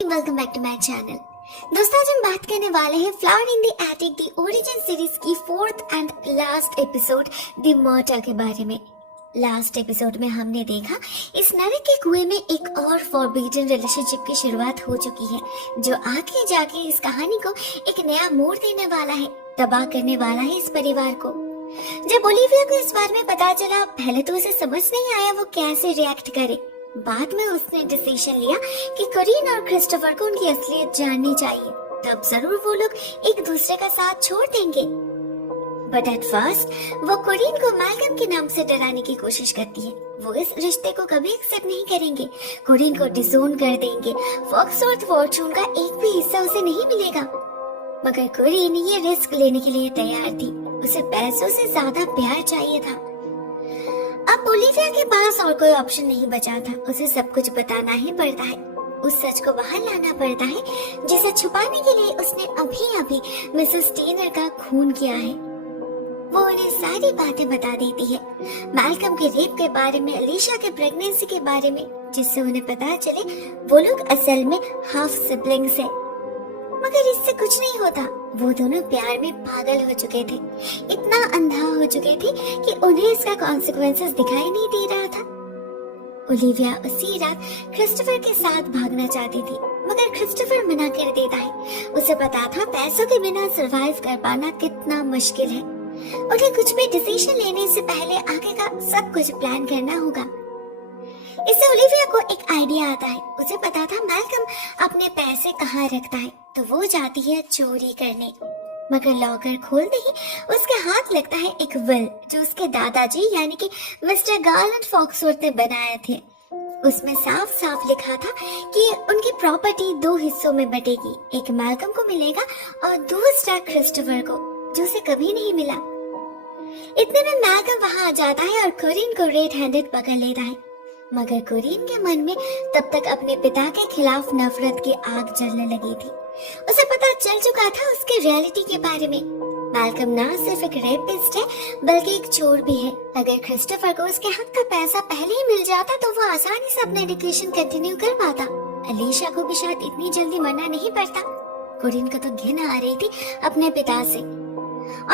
Welcome back to my channel. दोस्तों आज हम बात करने वाले हैं flower in the attic the origin series की fourth and last episode the murder के बारे में। लास्ट एपिसोड में हमने देखा इस नरक के कुएं में एक और फॉरबिडन रिलेशनशिप की शुरुआत हो चुकी है जो आगे जाके इस कहानी को एक नया मोड़ देने वाला है, तबाह करने वाला है इस परिवार को। जब ओलिविया को इस बारे में पता चला पहले तो उसे समझ नहीं आया वो कैसे रिएक्ट करे। बाद में उसने डिसीजन लिया कि कोरिन और क्रिस्टोफर को उनकी असलियत जाननी चाहिए, तब जरूर वो लोग एक दूसरे का साथ छोड़ देंगे। बट एट फर्स्ट वो कोरिन को मैल्कम के नाम से डराने की कोशिश करती है। वो इस रिश्ते को कभी एक्सेप्ट नहीं करेंगे, कोरिन को डिसोन कर देंगे, फॉक्सवर्थ फॉर्चून का एक भी हिस्सा उसे नहीं मिलेगा। मगर कोरिन ये रिस्क लेने के लिए तैयार थी, उसे पैसों से ज्यादा प्यार चाहिए था। अब ओलिविया के पास और कोई ऑप्शन नहीं बचा था, उसे सब कुछ बताना ही पड़ता है, उस सच को बाहर लाना पड़ता है जिसे छुपाने के लिए उसने अभी मिसेस टेनर का खून किया है। वो उन्हें सारी बातें बता देती है, मैल्कम के रेप के बारे में, अलीशा के प्रेगनेंसी के बारे में, जिससे उन्हें पता चले वो लोग असल में हाफ सिबलिंग्स हैं। मगर इससे कुछ नहीं होता, वो दोनों प्यार में पागल हो चुके थे, इतना अंधा हो चुके थे कि उन्हें इसका कॉन्सिक्वेंसेस दिखाई नहीं दे रहा था। ओलिविया उसी रात क्रिस्टोफर के साथ भागना चाहती थी, मगर क्रिस्टोफर मना कर देता है। उसे पता था पैसों के बिना सरवाइव कर पाना कितना मुश्किल है। उन्हें कुछ भी डिसीजन लेने से पहले आगे का सब कुछ प्लान करना होगा। इससे ओलिविया को एक आइडिया आता है। उसे पता था मैल्कम अपने पैसे कहाँ रखता है, तो वो जाती है चोरी करने। मगर लॉकर खोलते ही उसके हाथ लगता है एक विल जो उसके दादाजी यानी कि मिस्टर गार्लैंड फॉक्सवर्थ ने बनाए थे। उसमें साफ साफ लिखा था कि उनकी प्रॉपर्टी 2 हिस्सों में बटेगी, एक मैल्कम को मिलेगा और दूसरा क्रिस्टोफर को, जो उसे कभी नहीं मिला। इतने में मैल्कम वहां आ जाता है और कोरिन को रेड हैंडेड पकड़ लेता है। मगर कोरिन के मन में तब तक अपने पिता के खिलाफ नफरत की आग जलने लगी थी। उसे पता चल चुका था उसके रियलिटी के बारे में। मैल्कम ना सिर्फ एक रेपिस्ट है बल्कि एक चोर भी है। अगर क्रिस्टोफर को उसके हक का पैसा पहले ही मिल जाता तो वो आसानी से अपना एजुकेशन कंटिन्यू कर पाता। अलीशा को भी शायद इतनी जल्दी मरना नहीं पड़ता। कोरिन को तो घिन आ रही थी अपने पिता से।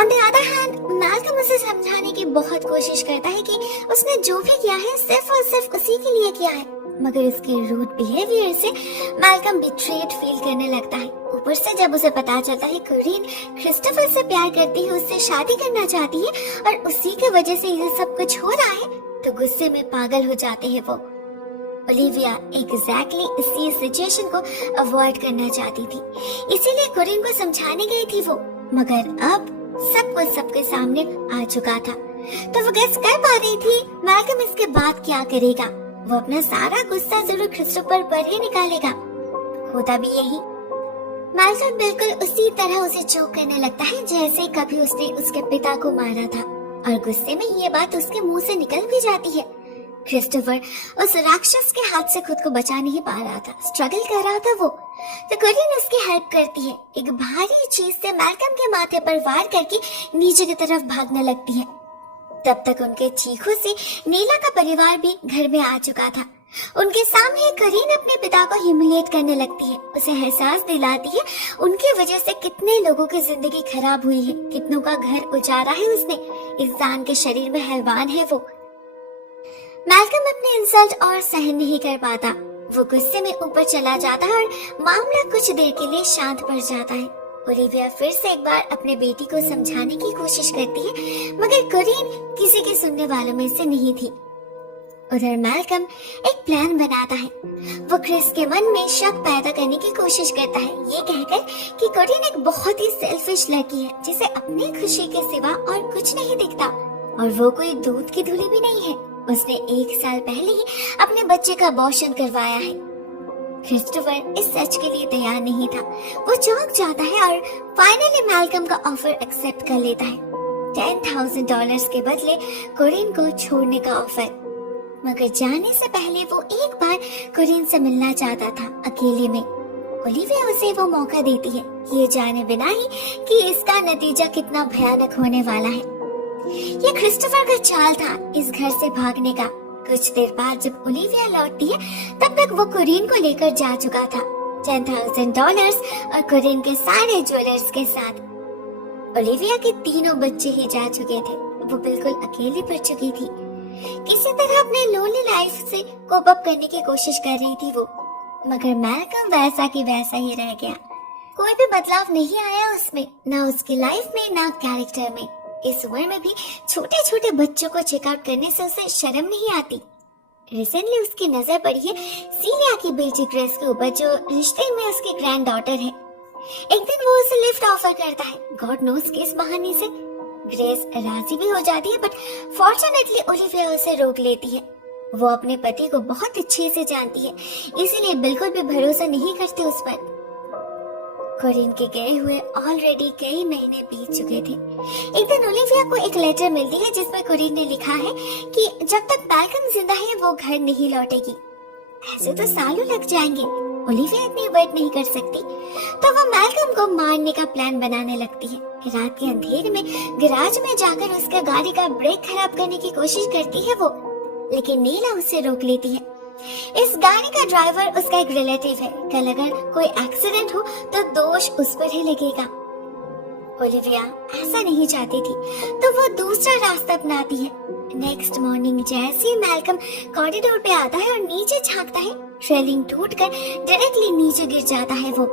On the other hand, Malcolm उसे समझाने की बहुत कोशिश करता है कि उसने जो भी किया है सिर्फ और सिर्फ उसी के लिए किया है। मगर इसके रूड बिहेवियर से मैल्कम बिट्रेड फील करने लगता है। ऊपर से जब उसे पता चलता है कोरिन क्रिस्टोफर से प्यार करती है, उससे शादी करना चाहती है और उसी की वजह से ये सब कुछ हो रहा है, तो गुस्से में पागल हो जाते हैं वो। ओलिविया एग्जैक्टली इसी सिचुएशन को अवॉइड करना चाहती थी, इसीलिए कोरिन को समझाने गई थी वो। मगर अब सब कुछ सबके सामने आ चुका था, तो वो गेस कर पा रही थी मैल्कम इसके बाद क्या करेगा। वो अपना सारा गुस्सा जरूर क्रिस्टोफर पर ही निकालेगा। होता भी यही। मैल्कम बिल्कुल उसी तरह उसे चोक करने लगता है जैसे कभी उसने उसके पिता को मारा था, और गुस्से में ये बात उसके मुंह से निकल भी जाती है। क्रिस्टोफर उस राक्षस के हाथ से खुद को बचा नहीं पा रहा था, स्ट्रगल कर रहा था वो, तो कोरिन उसकी हेल्प करती है। एक भारी चीज से मैल्कम के माथे पर वार करके नीचे की तरफ भागने लगती है। तब तक उनके चीखों से नीला का परिवार भी घर में आ चुका था। उनके सामने कोरिन अपने पिता को ह्यूमिलिएट करने लगती है, उसे एहसास दिलाती है उनकी वजह से कितने लोगों की जिंदगी खराब हुई है, कितनों का घर उजाड़ा है उसने। इंसान के शरीर में हैवान है वो। मैल्कम अपने इंसल्ट और सहन नहीं कर पाता, वो गुस्से में ऊपर चला जाता है और मामला कुछ देर के लिए शांत पड़ जाता है। ओलिविया फिर से एक बार अपने बेटी को समझाने की कोशिश करती है, मगर कोरिन किसी के सुनने वालों में से नहीं थी। उधर मैल्कम एक प्लान बनाता है। वो क्रिस के मन में शक पैदा करने की कोशिश करता है, ये कहकर कि कोरिन एक बहुत ही सेल्फिश लड़की है जिसे अपनी खुशी के सिवा और कुछ नहीं दिखता, और वो कोई दूध की धुली भी नहीं है। उसने 1 साल पहले ही अपने बच्चे का अबॉर्शन करवाया है। क्रिस्टोफर इस सच के लिए तैयार नहीं था। वो चौंक जाता है और फाइनली मैल्कम का ऑफर एक्सेप्ट कर लेता है, $10,000 के बदले कोरिन को छोड़ने का ऑफर। मगर जाने से पहले वो एक बार कोरिन से मिलना चाहता था अकेले में। ओलिविया उसे वो मौका देती है, ये जाने बिना ही कि इसका नतीजा कितना भयानक होने वाला है। ये क्रिस्टोफर का चाल था इस घर से भागने का। कुछ देर बाद जब ओलिविया लौटती है तब तक वो कोरिन को लेकर जा चुका था। $10,000 और कोरिन के सारे ज्वेलर्स के साथ। ओलिविया के तीनों बच्चे ही जा चुके थे। वो बिल्कुल अकेली पड़ चुकी थी। किसी तरह अपने लोनली लाइफ से कोप अप करने की कोशिश कर रही थी वो, मगर मैल्कम वैसा की वैसा ही रह गया। कोई भी बदलाव नहीं आया उसमें, ना उसकी लाइफ में ना कैरेक्टर में। इस उम्र में भी छोटे छोटे बच्चों को चेकआउट करने से उसे शर्म नहीं आती। रिसेंटली उसकी नजर पड़ी है सीलिया की बेटी ग्रेस के ऊपर, जो रिश्ते में उसकी ग्रैंड डॉटर है। एक दिन वो उसे लिफ्ट ऑफर करता है, गॉड नोस किस बहाने से। ग्रेस राजी भी हो जाती है, बट फॉर्चुनेटली ओलिविया उसे रोक लेती है। वो अपने पति को बहुत अच्छे से जानती है, इसीलिए बिल्कुल भी भरोसा नहीं करती उस पर। कोरिन के गए हुए ऑलरेडी कई महीने बीत चुके थे। एक दिन ओलिविया को एक लेटर मिलती है जिसमें कोरिन ने लिखा है कि जब तक मैल्कम जिंदा है वो घर नहीं लौटेगी। ऐसे तो सालों लग जाएंगे, ओलिविया इतनी वेट नहीं कर सकती। तो वो मैल्कम को मारने का प्लान बनाने लगती है। रात के अंधेरे में गैराज में जाकर उसका गाड़ी का ब्रेक खराब करने की कोशिश करती है वो, लेकिन नीला उसे रोक लेती है। इस गाड़ी का ड्राइवर उसका एक रिलेटिव है। कल अगर कोई एक्सीडेंट हो तो दोष उस पर ही लगेगा। ओलिविया ऐसा नहीं चाहती थी, तो वो दूसरा रास्ता अपनाती है। नेक्स्ट मॉर्निंग जैसे ही मैल्कम कॉरिडोर पे आता है और नीचे झांकता है, रेलिंग टूटकर डायरेक्टली नीचे गिर जाता है वो।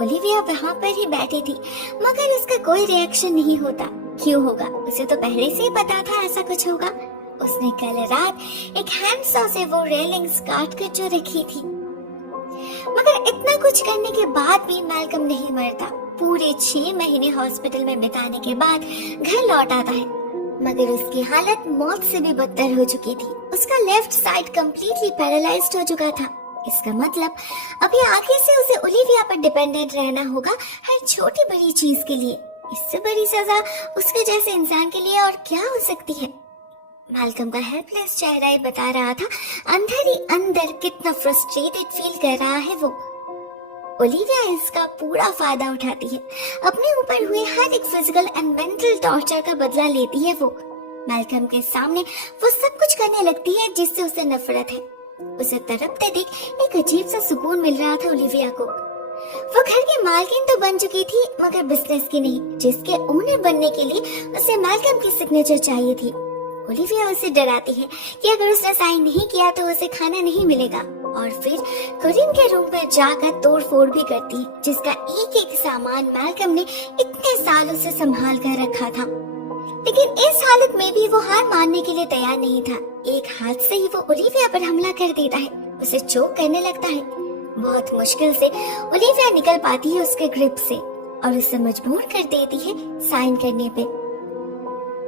ओलिविया वहाँ पर ही बैठी थी, मगर उसका कोई रिएक्शन नहीं होता। क्यों होगा? उसे तो पहले से ही पता था ऐसा कुछ होगा। उसने कल रात एक हैंडसॉ से वो रेलिंग्स काट कर जो रखी थी। मगर इतना कुछ करने के बाद भी मैल्कम नहीं मरता। पूरे 6 महीने हॉस्पिटल में बिताने के बाद घर लौट आता है, मगर उसकी हालत मौत से भी बदतर हो चुकी थी। उसका लेफ्ट साइड कंप्लीटली पैरालाइज्ड हो चुका था। इसका मतलब अभी आगे से उसे ओलिविया पर डिपेंडेंट रहना होगा हर छोटी बड़ी चीज के लिए। इससे बड़ी सजा उसके जैसे इंसान के लिए और क्या हो सकती है? मैल्कम का हेल्पलेस चेहरा ही बता रहा था अंदर ही अंदर कितना फ्रस्ट्रेटेड फील कर रहा है वो। ओलिविया इसका पूरा फायदा उठाती है। अपने ऊपर हुए हर एक फिजिकल एंड मेंटल टॉर्चर का बदला लेती है वो। मैल्कम के सामने वो सब कुछ करने लगती है जिससे उसे नफरत है। उसे तड़पते देख एक अजीब सा सुकून मिल रहा था ओलिविया को। वो घर की मालकिन तो बन चुकी थी, मगर बिजनेस की नहीं, जिसके ओनर बनने के लिए उसे मैल्कम की सिग्नेचर चाहिए थी। ओलिविया उसे डराती है कि अगर उसने साइन नहीं किया तो उसे खाना नहीं मिलेगा, और फिर कोरिन के रूम पर जाकर तोड़फोड़ भी करती है, जिसका एक एक सामान मैल्कम ने इतने सालों से संभाल कर रखा था। लेकिन इस हालत में भी वो हार मानने के लिए तैयार नहीं था। एक हाथ से ही वो ओलिविया पर हमला कर देता है, उसे चोक करने लगता है। बहुत मुश्किल से ओलिविया निकल पाती है उसके ग्रिप से और उसे मजबूर कर देती है साइन करने पे।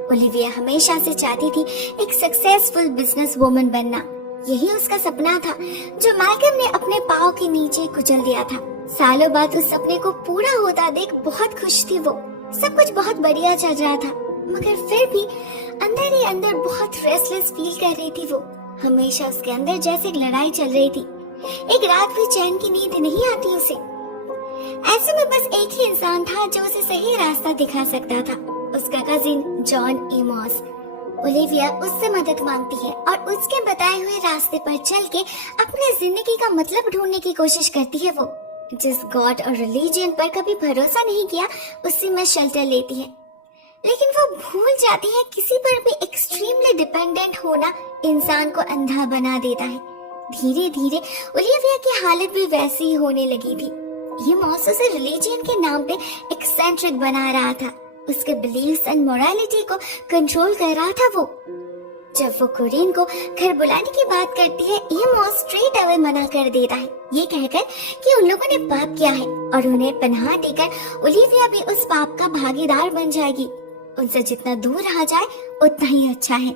ओलिविया हमेशा से चाहती थी एक सक्सेसफुल बिजनेस वुमन बनना। यही उसका सपना था जो मैल्कम ने अपने पाँव के नीचे कुचल दिया था। सालों बाद उस सपने को पूरा होता देख बहुत खुश थी वो। सब कुछ बहुत बढ़िया चल रहा था, मगर फिर भी अंदर ही अंदर बहुत रेस्टलेस फील कर रही थी वो। हमेशा उसके अंदर जैसे एक लड़ाई चल रही थी। एक रात भी चैन की नींद नहीं आती उसे। ऐसे में बस एक ही इंसान था जो उसे सही रास्ता दिखा सकता था, उसका कजिन जॉन एमोस। ओलिविया उससे मदद मांगती है और उसके बताए हुए रास्ते पर चल के अपने जिंदगी का मतलब ढूंढने की कोशिश करती है वो। जिस गॉड और रिलीजन पर कभी भरोसा नहीं किया उसी में शेल्टर लेती है, लेकिन वो भूल जाती है किसी पर भी एक्सट्रीमली डिपेंडेंट होना इंसान को अंधा बना देता है। धीरे धीरे ओलिविया की हालत भी वैसी ही होने लगी थी। ये मॉस उसे रिलीजन के नाम पे एक्सेंट्रिक बना रहा था, उसके बिलीव्स एंड मोरालिटी को कंट्रोल कर रहा था वो। जब वो कोरिन को घर बुलाने की बात करती है, ये मॉस स्ट्रेट अवे मना कर देता है, ये कहकर कि उन लोगों ने पाप किया है और उन्हें पनाह देकर ओलिविया भी उस पाप का भागीदार बन जाएगी। उनसे जितना दूर रहा जाए उतना ही अच्छा है।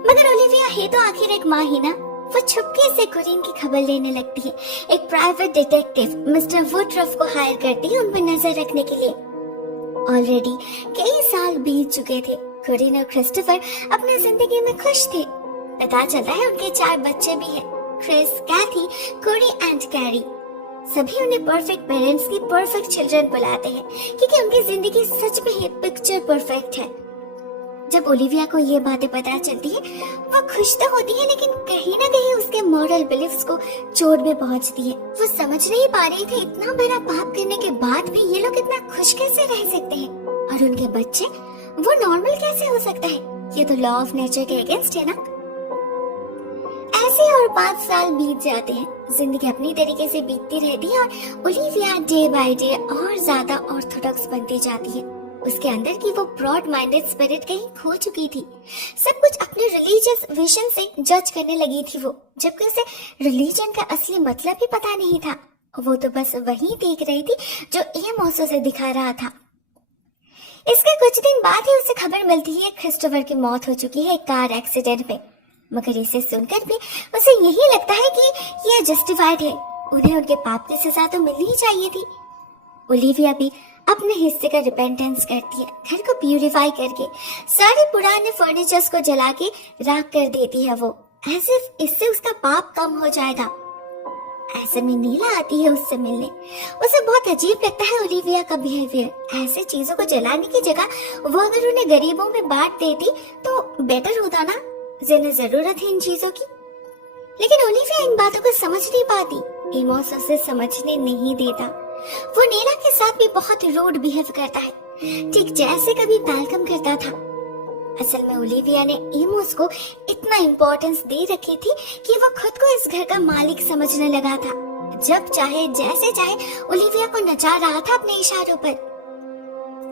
मगर ओलिविया है तो आखिर एक माँ ही ना। वो छुपके से कोरिन की खबर लेने लगती है। एक प्राइवेट डिटेक्टिव मिस्टर वुडरफ को हायर करती है उन पर नजर रखने के लिए। ऑलरेडी कई साल बीत चुके थे। कोरिन और क्रिस्टोफर अपनी जिंदगी में खुश थे। पता चलता है उनके 4 बच्चे भी हैं, Chris, Kathy, Corey and Carrie. सभी उन्हें परफेक्ट पेरेंट्स की परफेक्ट चिल्ड्रन बुलाते हैं, क्योंकि उनकी जिंदगी सच में ही पिक्चर परफेक्ट है। जब ओलिविया को ये बातें पता चलती है, वो खुश तो होती है लेकिन कहीं ना कहीं उसके मॉरल बिलीफ्स को चोट में पहुंचती है। वो समझ नहीं पा रही थी इतना बड़ा पाप करने के बाद भी ये लोग इतना खुश कैसे रह सकते हैं, और उनके बच्चे वो नॉर्मल कैसे हो सकता है। ये तो लॉ ऑफ नेचर के अगेंस्ट है ना। ऐसे और 5 साल बीत जाते हैं, जिंदगी अपनी तरीके से बीतती रहती है और ओलिविया डे बाय डे और ज्यादा ऑर्थोडॉक्स बनती जाती है। उसके अंदर की वो ब्रॉड माइंडेड स्पिरिट कहीं खो चुकी थी। सब कुछ अपने रिलीजियस विजन से जज करने लगी थी वो, जबकि उसे रिलीजन का असली मतलब भी पता नहीं था। वो तो बस वही देख रही थी जो एमोस उसे दिखा रहा था। इसके कुछ दिन बाद ही उसे खबर मिलती है क्रिस्टोफर की मौत हो चुकी है एक कार एक्सीडेंट में। मगर इसे सुनकर भी उसे यही लगता है कि यह जस्टिफाइड है, उन्हें उनके पाप की सजा तो मिलनी ही चाहिए थी। ओलिविया भी अपने हिस्से का रिपेंटेंस करती है, घर को प्यूरिफाई करके सारे पुराने फर्नीचर्स को जला के राख कर देती है वो, ऐसे इससे उसका पाप कम हो जाएगा। ऐसे में नीला आती है उससे मिलने। उसे बहुत अजीब लगता है ओलिविया का बिहेवियर। ऐसे चीजों को जलाने की जगह वो अगर उन्हें गरीबों में बांट देती तो बेटर होता ना, जिन्हें जरूरत है इन चीजों की। लेकिन ओलिविया इन बातों को समझ नहीं पाती। एमोस उसे समझने नहीं देता। वो नीला के साथ भी बहुत रूड बिहेव करता है, ठीक जैसे कभी मैल्कम करता था। असल में ओलिविया ने एमोस को इतना इम्पोर्टेंस दे रखी थी कि वो खुद को इस घर का मालिक समझने लगा था। जब चाहे जैसे चाहे ओलिविया को नचा रहा था अपने इशारों पर।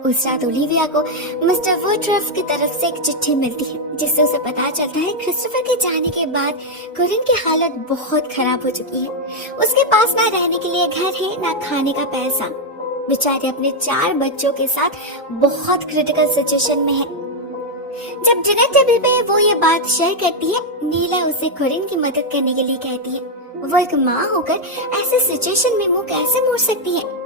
उस रात ओलिविया को मिस्टर वुडरफ की तरफ से एक चिट्ठी मिलती है, जिससे उसे पता चलता है क्रिस्टोफर के जाने के बाद कोरिन की हालत बहुत खराब हो चुकी है। उसके पास ना रहने के लिए घर है, ना खाने का पैसा। बेचारी अपने 4 बच्चों के साथ बहुत क्रिटिकल सिचुएशन में है। जब डिनर टेबल पे वो ये बात शेयर करती है, नीला उसे कोरिन की मदद करने के लिए कहती है। वो एक माँ होकर ऐसे सिचुएशन में मुंह कैसे मोड़ सकती है।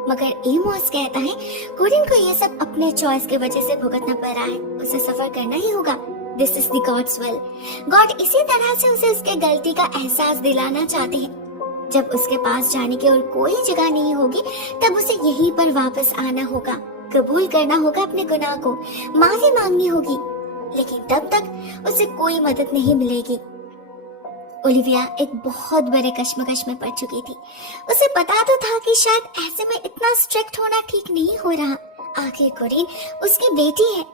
मगर एमोस कहता है कोरिन को ये सब अपने चॉइस की वजह से भुगतना पड़ रहा है, उसे सफर करना ही होगा। This is the gods will. God इसी तरह से उसे उसके गलती का एहसास दिलाना चाहते हैं। जब उसके पास जाने की और कोई जगह नहीं होगी, तब उसे यहीं पर वापस आना होगा, कबूल करना होगा अपने गुनाह को, माफी मांगनी होगी। लेकिन तब तक उसे कोई मदद नहीं मिलेगी। ओलिविया एक बहुत बड़े कश्मकश में पड़ चुकी थी। उसे पता तो था कि शायद ऐसे में इतना स्ट्रिक्ट होना ठीक नहीं हो रहा। आखिर कोरिन उसकी बेटी है,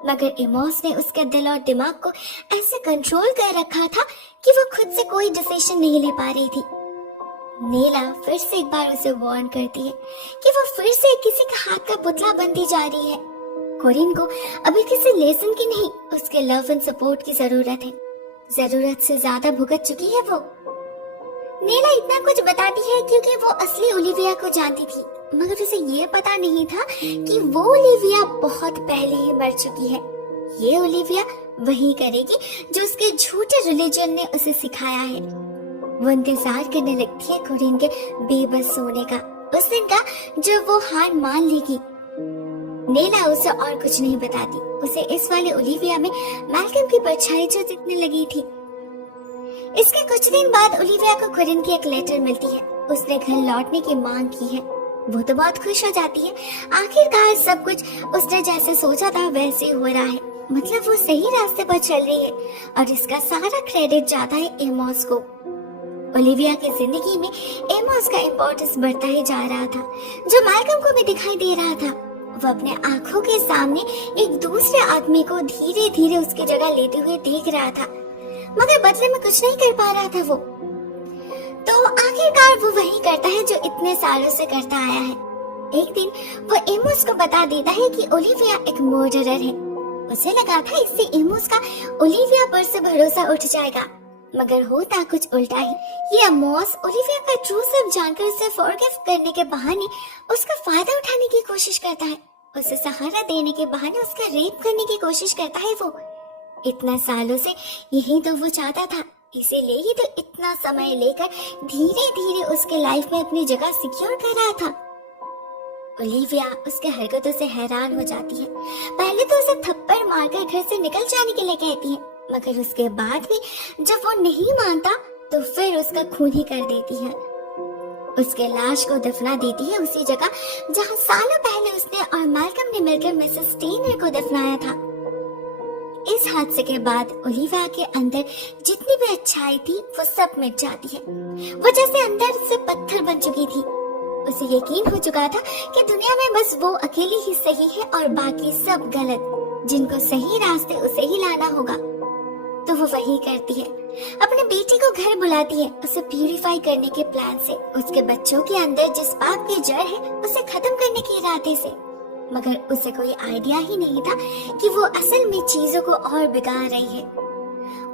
मगर एमोस ने उसके दिल और दिमाग को ऐसे कंट्रोल कर रखा था कि वो खुद से कोई डिसीजन नहीं ले पा रही थी। नीला फिर से एक बार उसे वार्न करती है कि वो फिर से किसी का हाथ का पुतला बनती जा रही है। कोरिन को अभी किसी लेसन की नहीं, उसके लव एंड सपोर्ट की जरूरत है। जरूरत से ज्यादा भुगत चुकी है वो। नीला इतना कुछ बताती है क्योंकि वो असली ओलिविया को जानती थी, मगर उसे ये पता नहीं था कि वो ओलिविया बहुत पहले ही मर चुकी है। ये ओलिविया वही करेगी जो उसके झूठे रिलीजन ने उसे सिखाया है। वो इंतजार करने लगती है कोरिन के बेबस होने का, उस दिन का जब वो हार मान लेगी। नीला उसे और कुछ नहीं बताती। उसे इस वाले ओलिविया में मैल्कम की परछाई जो दिखने लगी थी। इसके कुछ दिन बाद ओलिविया को कोरिन की एक लेटर मिलती है। उसने घर लौटने की मांग की है। वो तो बहुत खुश हो जाती है। आखिरकार सब कुछ उसने जैसे सोचा था वैसे हो रहा है, मतलब वो सही रास्ते पर चल रही है और इसका सारा क्रेडिट जाता है एमोस को। ओलिविया की जिंदगी में एमोस का इम्पोर्टेंस बढ़ता ही जा रहा था, जो मैल्कम को भी दिखाई दे रहा था। वो अपने आंखों के सामने एक दूसरे आदमी को धीरे धीरे उसकी जगह लेते हुए देख रहा था, मगर बदले में कुछ नहीं कर पा रहा था वो। तो आखिरकार वो वही करता है जो इतने सालों से करता आया है। एक दिन वो एमोस को बता देता है कि ओलिविया एक मर्डरर है। उसे लगा था इससे एमोस का ओलिविया पर से भरोसा उठ जाएगा, मगर होता कुछ उल्टा ही। ये एमोस ओलिविया का ट्रू सेल्फ जानकर उसे फॉरगिव करने के बहाने उसका फायदा उठाने की कोशिश करता है। उसे सहारा देने के बहाने उसका रेप करने की कोशिश करता है वो। इतना सालों से यही तो वो चाहता था, इसीलिए ही तो इतना समय लेकर धीरे धीरे उसके लाइफ में अपनी जगह सिक्योर कर रहा था। ओलिविया उसके हरकतों से हैरान हो जाती है। पहले तो उसे थप्पड़ मारकर घर से निकल जाने के लिए कहती है, मगर उसके बाद भी जब वो नहीं मानता तो फिर उसका खून ही कर देती है। उसके लाश को दफना देती है उसी जगह जहां सालों पहले उसने और मैल्कम ने मिलकर मिसेस स्टेनर को दफनाया था। हादसे के बाद ओलिविया के अंदर जितनी भी अच्छाई थी वो सब मिट जाती है। वो जैसे अंदर से पत्थर बन चुकी थी। उसे यकीन हो चुका था कि दुनिया में बस वो अकेली ही सही है और बाकी सब गलत। जिनको सही रास्ते उसे ही लाना होगा। तो वो वही करती है, अपने बेटी को घर बुलाती है, उसे प्यूरिफाई करने के प्लान से, उसके बच्चों के अंदर जिस पाप की जड़ है उसे खत्म करने के इरादे से। मगर उसे कोई आइडिया ही नहीं था कि वो असल में चीजों को और बिगाड़ रही है।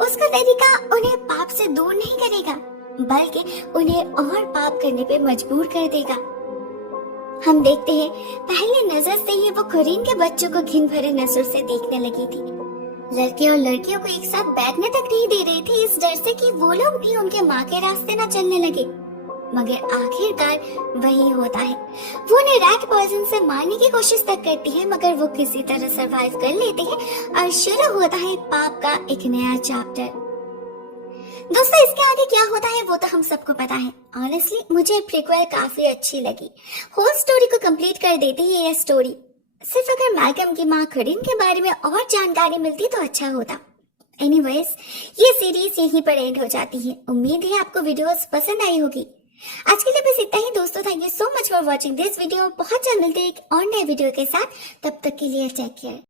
उसका तरीका उन्हें पाप से दूर नहीं करेगा, बल्कि उन्हें और पाप करने पे मजबूर कर देगा। हम देखते हैं पहली नजर से ही वो कोरिन के बच्चों को घिन भरे नजर से देखने लगी थी। लड़के और लड़कियों को एक साथ बैठने तक नहीं दे रही थी, इस डर से कि वो लोग भी उनके माँ के रास्ते न चलने लगे। मगर आखिरकार वही होता है। वो उन्हें रैट पॉइजन से मारने की कोशिश तक करती है, मगर वो किसी तरह सरवाइव कर लेते हैं और शुरू होता है पाप का एक नया चैप्टर। दोस्तों, इसके आगे क्या होता है वो तो हम सबको पता है। ऑनेस्टली मुझे प्रीक्वल काफी अच्छी लगी। होल स्टोरी को कंप्लीट कर देती है ये स्टोरी। सिर्फ अगर मैल्कम की माँ कोरिन के बारे में और जानकारी मिलती तो अच्छा होता। एनीवेज, ये सीरीज यहीं पर एंड हो जाती है। उम्मीद है आपको वीडियोस पसंद आई होगी। आज के लिए बस इतना ही दोस्तों। Thank you so much for watching this video. बहुत जल्द मिलते हैं एक और नए वीडियो के साथ। तब तक के लिए टेक केयर।